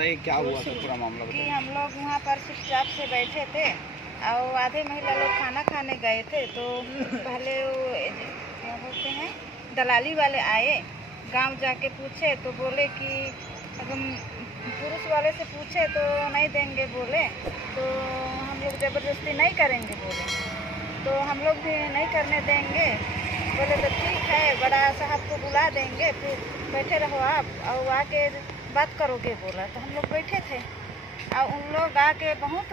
बताइए क्या हुआ था पूरा मामला कि हम लोग वहाँ पर चुपचाप से बैठे थे और आधे महिला लोग खाना खाने गए थे, तो पहले वो क्या बोलते हैं दलाली वाले आए, गांव जाके पूछे तो बोले कि अगर पुरुष वाले से पूछे तो नहीं देंगे बोले, तो हम लोग ज़बरदस्ती नहीं करेंगे बोले, तो हम लोग भी नहीं करने देंगे बोले। तो ठीक है, बड़ा साहब को बुला देंगे, फिर बैठे रहो आप और आके बात करोगे बोला। तो हम लोग बैठे थे और उन लोग आके बहुत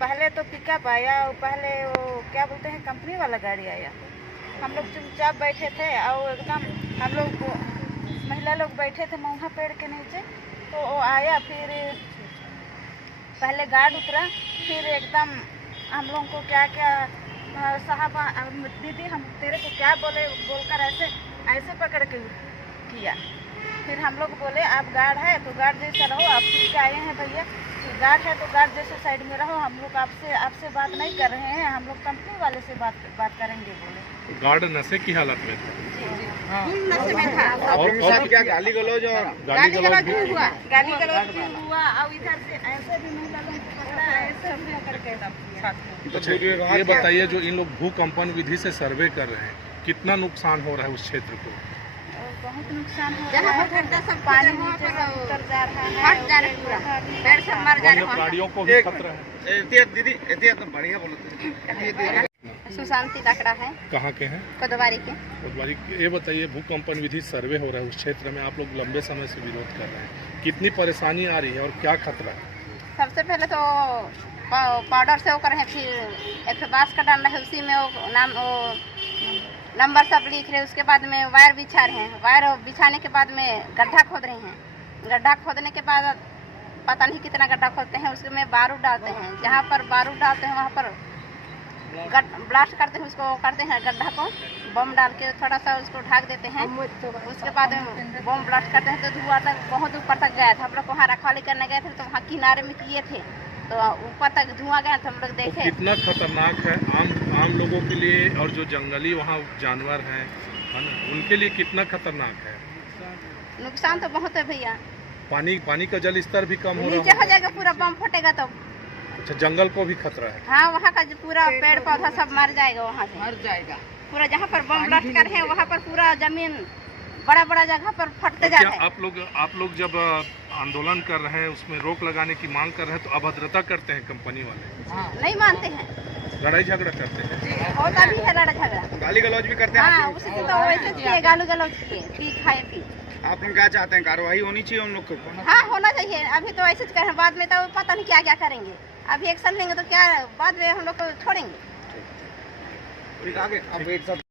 पहले तो पिकअप आया और पहले वो क्या बोलते हैं कंपनी वाला गाड़ी आया। हम लोग चुपचाप बैठे थे और एकदम हम लोग महिला लोग बैठे थे महुआ पेड़ के नीचे, तो वो आया, फिर पहले गार्ड उतरा, फिर एकदम हम लोगों को क्या क्या साहब दीदी हम तेरे को क्या बोले बोलकर ऐसे पकड़ के किया। फिर हम लोग बोले आप गार्ड है तो गार्ड जैसा रहो, आप पी के आए हैं भैया, गार्ड है तो गार्ड जैसे साइड में रहो, हम लोग आपसे बात नहीं कर रहे हैं, हम लोग कंपनी वाले से बात करेंगे बोले। गार्ड नशे की हालत में था? नशे में था। और क्या गाली गलौज भी हुआ और इधर से ऐसे भी महिला लोग को पकड़ा, ऐसे भी करके। अच्छा, ये बताइए जो इन लोग भूकंपन विधि से सर्वे कर रहे हैं, कितना नुकसान हो रहा है उस क्षेत्र को? बहुत नुकसान हो रहा है, पानी नीचे से उतर जा रहा है, हट जा रहा है पूरा, पेड़ सब मर जा रहे हैं, प्राणियों को भी खतरा है। दीदी एकदम बढ़िया बोलो। सुशांति लकड़ा है। कहाँ के हैं? कोतवारी के। कोतवारी। ये बताइए भूकंपन विधि सर्वे हो रहा है उस क्षेत्र में, आप लोग लंबे समय से विरोध कर रहे हैं, कितनी परेशानी आ रही है और क्या खतरा है? सबसे पहले तो पाउडर से वो कर रहे हैं, फिर एक बांस का डाल रहे हैं, उसी में वो नंबर सब लिख रहे हैं, उसके बाद में वायर बिछा रहे हैं, वायर बिछाने के बाद में गड्ढा खोद रहे हैं, गड्ढा खोदने के बाद पता नहीं कितना गड्ढा खोदते हैं, उसमें बारूद डालते हैं, जहाँ पर बारूद डालते हैं वहाँ पर ब्लास्ट करते हैं, उसको करते हैं गड्ढा को बम डाल के थोड़ा सा उसको ढक देते हैं, उसके बाद बम ब्लास्ट करते हैं तो धुआं तक बहुत ऊपर तक गया था। हम लोग वहाँ रखवाली करने गए थे तो वहाँ किनारे में किए थे तो ऊपर तक धुआं गया था, हम लोग देखे। कितना खतरनाक है आम लोगों के लिए और जो जंगली वहाँ जानवर हैं है ना, उनके लिए कितना खतरनाक है? नुकसान तो बहुत है भैया, पानी का जल स्तर भी कम हो रहा है, नीचे हो जाएगा, पूरा बम फटेगा तो। अच्छा, जंगल को भी खतरा है? हाँ, वहाँ का जो पूरा पेड़ पौधा सब मर जाएगा, वहाँ से मर जाएगा पूरा, जहाँ पर बम ब्लास्ट कर रहे हैं वहाँ पर पूरा जमीन बड़ा जगह पर फटते जा रहे हैं। आप लोग जब आंदोलन कर रहे हैं उसमें रोक लगाने की मांग कर रहे हैं तो अभद्रता करते हैं कंपनी वाले? हाँ। नहीं मानते हैं, लड़ाई झगड़ा करते हैं, होता भी है लड़ाई झगड़ा, गाली गलौज भी करते हैं। हाँ, उसी से तो वैसे किए, गाली गलौज किए, ठीक है ठीक। आप लोग क्या चाहते हैं, कार्रवाई होनी चाहिए उन लोग को? हाँ, होना चाहिए। अभी तो ऐसे कर, बाद में तो पता नहीं क्या करेंगे, अभी एक्शन लेंगे तो क्या बाद में हम लोग को छोड़ेंगे।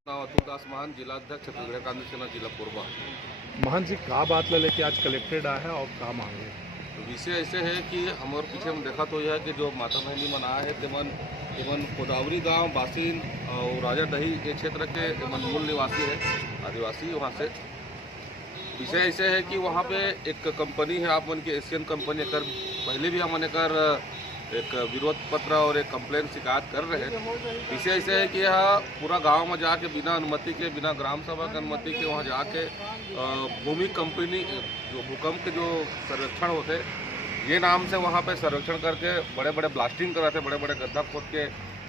अतुल दास महान, जिला अध्यक्ष छत्तीसगढ़ कांग्रेस सेना जिला कोरबा। महान जी का बात लेके आज कलेक्टेड आया है और का मांगे? विषय ऐसे है कि हमारे पीछे में देखा तो यह है कि जो माता बहनी मन आया है तेमन कोदावरी गांव बासिन और राजा दही के क्षेत्र के मूल निवासी है, आदिवासी वहाँ से। विषय ऐसे है कि वहाँ पे एक कंपनी है आप मन के एशियन कंपनी, कर पहले भी हम कर एक विरोध पत्र और एक कंप्लेंट शिकायत कर रहे हैं। विषय ऐसे है कि यह पूरा गांव में जाके बिना अनुमति के, बिना ग्राम सभा की अनुमति के वहाँ जाके भूमि कंपनी जो भूकंप के जो सर्वेक्षण होते ये नाम से वहाँ पे सर्वेक्षण करके बड़े बड़े ब्लास्टिंग कराते, बड़े बड़े गड्ढा खोद के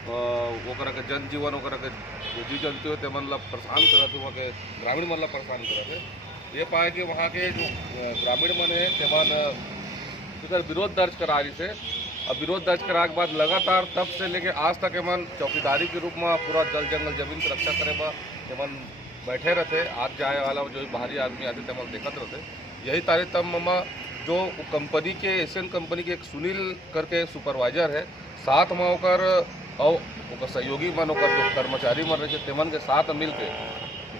वो करा के जनजीवन वो करा के जीव जंतु होते मतलब परेशान कराते, वहाँ के ग्रामीण मतलब परेशान कराते। ये पाए कि वहाँ के जो ग्रामीण मन है तेमन विरोध दर्ज करा रही से, अब विरोध दर्ज कराने के बाद लगातार तब से लेके आज तक एमन चौकीदारी के रूप में पूरा जल जंगल जमीन की रक्षा करे एमन बैठे रहते, आज जाए वाला जो बाहरी आदमी आते तेमन देखते रहते। यही तारतम्य में जो कंपनी के एशियन कंपनी के एक सुनील करके सुपरवाइजर है, साथ में होकर और सहयोगी मन होकर जो कर्मचारी मन रहे तेमन के साथ मिल के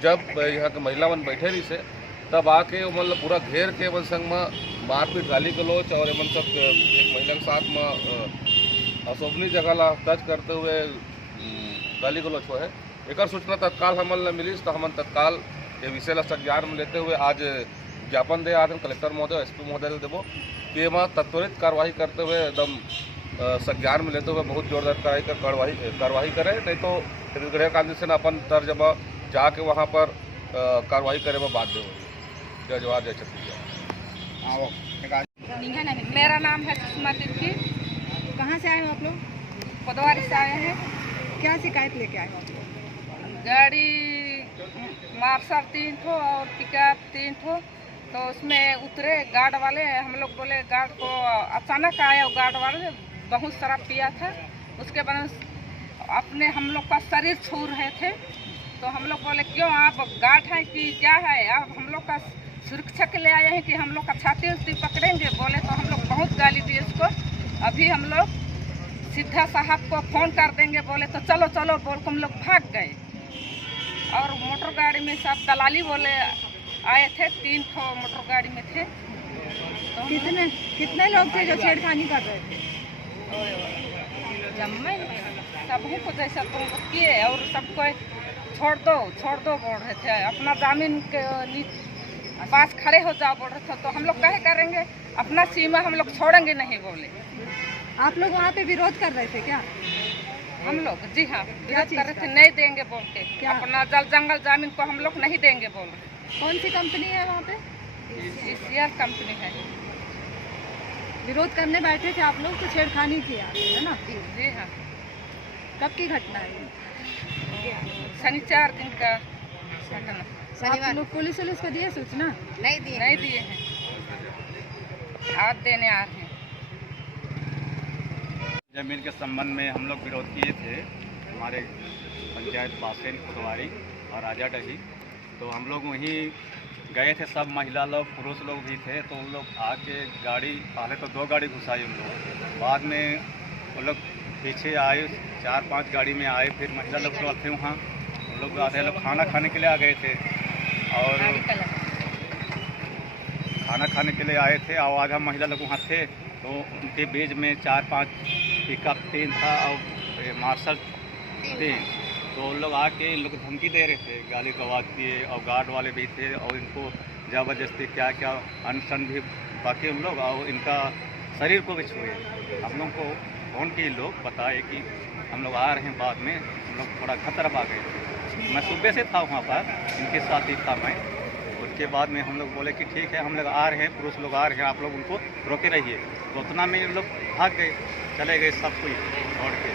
जब यहाँ के महिला मन बैठे रही से तब आके मतलब पूरा घेर के मन संग में मारपीट गाली गलौच और एमन सब एक महिला के साथ में अशोभनीय जगह ला टच करते हुए गाली गलौच हुआ है। एक सूचना तत्काल हमन ला मिली तो हमन तत्काल ये विषय ला संज्ञान में लेते हुए आज ज्ञापन दे आते कलेक्टर महोदय एसपी महोदय देवो कि एमा त्वरित कार्रवाई करते हुए एकदम संज्ञान में लेते हुए बहुत जोरदार कार्रवाई करें, नहीं तो छत्तीसगढ़ कांग्रेस सेना अपन तर्जमा जाके वहाँ पर कार्रवाई करे में बाध्य हो। जय जवाहर जय छत्तीसगढ़। मेरा नाम है सुषमा तिर्की। कहाँ से आए हो आप लोग? कोतवाली से आए हैं। क्या शिकायत लेके आए हो? गाड़ी मार्शल 3 ठो और पिकअप 3 ठो, तो उसमें उतरे गार्ड वाले। हम लोग बोले गार्ड को अचानक आया, गार्ड वाले बहुत शराब पिया था। उसके बाद अपने हम लोग का शरीर छू रहे थे, तो हम लोग बोले क्यों आप गार्ड हैं कि क्या है? आप हम लोग का सुरक्षा के लिए आए हैं कि हम लोग का छाती उती पकड़ेंगे? बोले तो हम लोग बहुत गाली दिए उसको। अभी हम लोग सिद्धा साहब को फ़ोन कर देंगे, बोले तो चलो चलो बोल के हम लोग भाग गए। और मोटर गाड़ी में सब दलाली बोले आए थे, 3 ठो मोटर गाड़ी में थे। तो कितने लोग थे जो छेड़खानी कर रहे थे? जम्मे सबों को जैसा तुम किए और सबको छोड़ दो बोल रहे थे। अपना जामीन के पास खड़े हो जाओ बोल रहे थे, तो हम लोग क्या करेंगे? अपना सीमा हम लोग छोड़ेंगे नहीं बोले। आप लोग वहाँ पे विरोध कर रहे थे क्या? हम लोग जी हाँ विरोध कर रहे थे, नहीं देंगे बोल के। क्या? अपना जल जंगल जमीन को हम लोग नहीं देंगे बोल रहे। कौन सी कंपनी है वहाँ पे? ECL कंपनी है। विरोध करने बैठे थे आप लोग तो छेड़खानी किया है ना? जी हाँ, कब की घटना है ये? शनिवार दिन का घटना। आप लोग पुलिस को दिए सूचना? नहीं दिए हैं, आज देने आ रहे हैं। जमीन के संबंध में हम लोग विरोध किए थे, हमारे पंचायत बासेन कोतवाली और राजा डही। तो हम लोग वहीं गए थे, सब महिला लोग पुरुष लोग भी थे। तो उन लोग आके गाड़ी, पहले तो 2 गाड़ी घुसाई उन लोग, बाद में वो लोग पीछे आए, 4-5 गाड़ी में आए। फिर महिला लोग तो थे वहाँ, उन लोग आधे लोग खाना खाने के लिए आ गए थे और खाना खाने के लिए आए थे और आधा महिला लोग वहाँ थे। तो उनके बीच में 4-5 पिकअप 3 था और मार्शल 3। तो उन लोग आके इन लोग धमकी दे रहे थे, गाली गलौज किए और गार्ड वाले भी थे और इनको ज़बरदस्ती क्या क्या अनशन भी बाकी उन लोग, और इनका शरीर को भी छुए। हम लोग को फ़ोन किए, लोग बताए कि हम लोग आ रहे हैं। बाद में हम लोग थोड़ा घर तरफ आ गए। मैं सुबह से था वहाँ पर, इनके साथ ही था मैं। उसके बाद में हम लोग बोले कि ठीक है, हम लोग आ रहे हैं, पुरुष लोग आ रहे हैं, आप लोग उनको रोके रहिए। तो उतना में लोग भाग गए, चले गए सब कोई छोड़ के।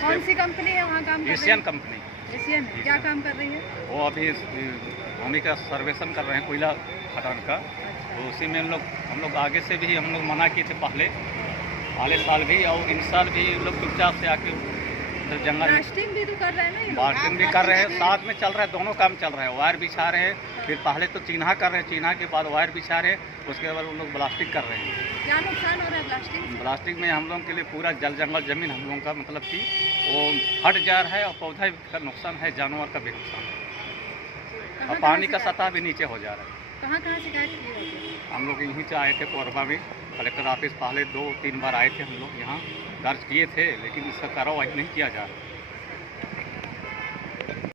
कौन सी कंपनी है वहाँ काम कर रही एशियन है? कंपनी। एशियन क्या काम कर रही है? वो अभी भूमि का सर्वेक्षण कर रहे हैं, कोयला खदान का। तो उसी में हम लोग आगे से भी हम लोग मना किए थे पहले साल भी, और इन साल भी लोग चुपचाप से आके जंगल ब्लास्टिंग भी तो कर रहे हैं ना ये लोग? बार्टिंग भी कर रहे हैं, साथ में चल रहा है, दोनों काम चल रहा है। वायर बिछा रहे हैं, फिर पहले तो चिन्हा कर रहे हैं, चिन्हा के बाद वायर बिछा रहे हैं, उसके बाद उन लोग ब्लास्टिंग कर रहे हैं। क्या नुकसान हो रहा है ब्लास्टिंग? ब्लास्टिंग में हम लोगों के लिए पूरा जल जंगल जमीन हम लोगों का मतलब कि वो हट जा रहा है, और पौधा का नुकसान है, जानवर का भी नुकसान है, और पानी का सतह भी नीचे हो जा रहा है। कहाँ शिकायत की होती है? हम लोग यहीं से आए थे कोरबा में, कलेक्टर ऑफिस पहले 2-3 बार आए थे हम लोग, यहाँ दर्ज किए थे, लेकिन इसका कार्रवाई नहीं किया जा रहा।